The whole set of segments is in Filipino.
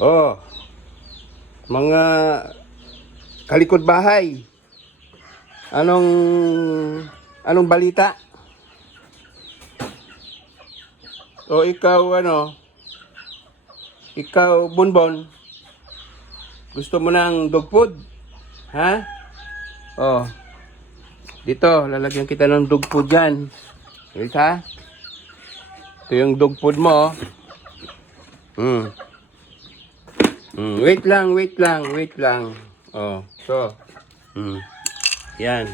Oh, mga kalikod bahay. Anong balita? O ikaw ikaw Bonbon, gusto mo ng dog food? Ha? Oh, dito, lalagyan kita ng dog food dyan. Wait ha? Ito yung dog food mo. Wait lang. Oh, so. Yan.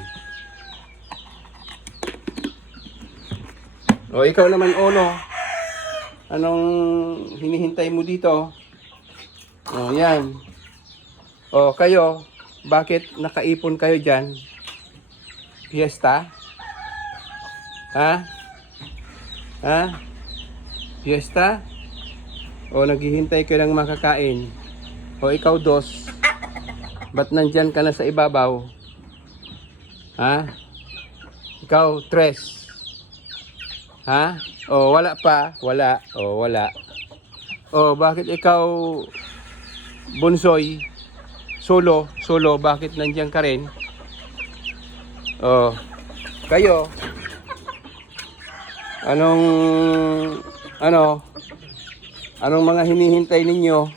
O, ikaw naman, Ono. Anong hinihintay mo dito? O, yan. O, kayo, bakit nakaipon kayo dyan? Fiesta? Ha? Ha? Fiesta? O, naghihintay kayo ng makakain? O, ikaw, Dos, ba't nandyan ka na sa ibabaw? Ha? Ikaw, Tres? Ha? O, wala pa? Wala. O, wala. O, bakit ikaw, Bunsoy, Solo, bakit nandyan ka rin? O, kayo, anong mga hinihintay ninyo?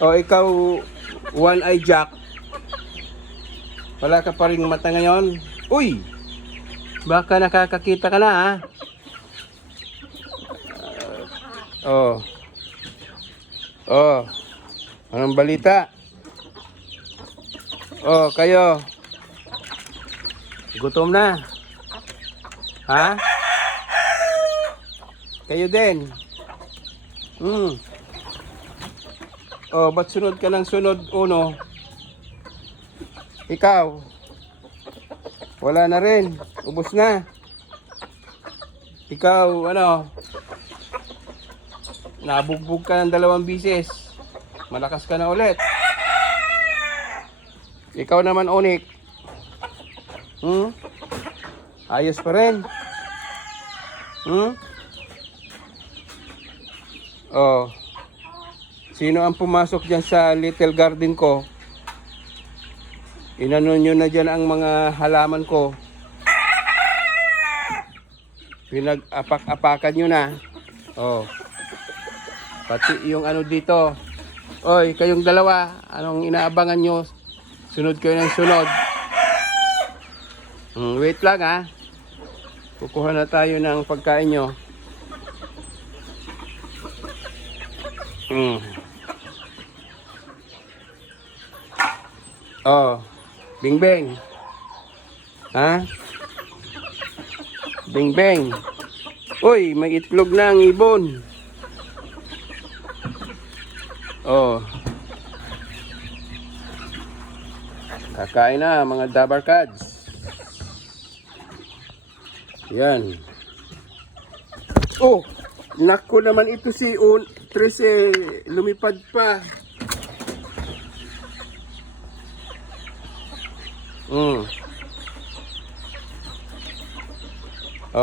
O, ikaw, One Eye Jack, wala ka pa ring mata ngayon? Uy! Baka nakakakita ka na, ha? Anong balita? Kayo, gutom na? Ha? Kayo din? Ba't sunod ka ng sunod, Uno? Ikaw? Wala na rin. Ubos na. Ikaw, nabugbog ka ng 2 bisis. Malakas ka na ulit. Ikaw naman, Onik. Ayos pa rin. Sino ang pumasok dyan sa little garden ko? Inano nyo na dyan ang mga halaman ko. Pinag-apak-apakan nyo na. Pati yung dito. Oy, kayong dalawa, anong inaabangan nyo? Sunod kayo ng sunod. Wait lang, ha. Kukuha na tayo ng pagkain nyo. Bingbeng. Ha? Bingbeng. Uy, may itlog na ang ibon. Kakain na mga dabarkads. Yan. Nako naman ito si Trece, lumipad pa.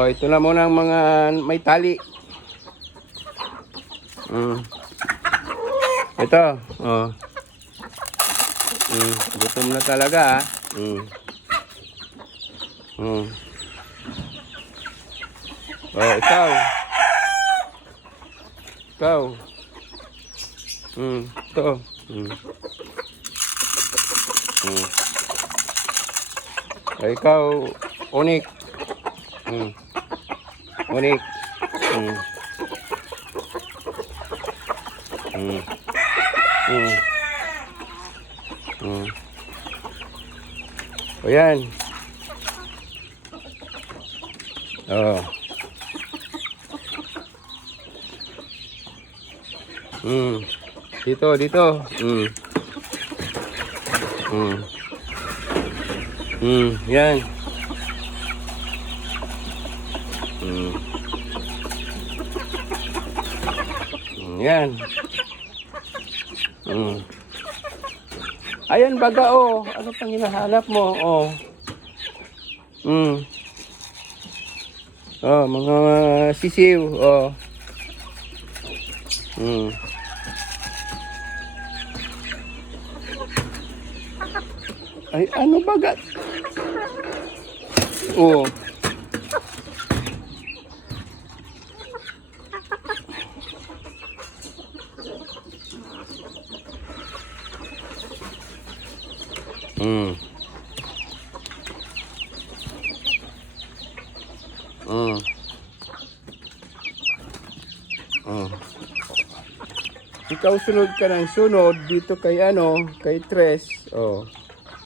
Ito na muna ang mga may tali. Ito, gutom na talaga, ikaw. Ito. Ikaw, Onik. Onik. Yan. Dito. Yan. Yan. Ayan baga, ano pang hinahanap mo? Oh, mga sisiw. Oh. Hmm. Ay, ano bagat? Oh. Hmm. Hmm. Hmm. Ikaw sunod ka ng sunod dito kay ano, kay Tres. Oh.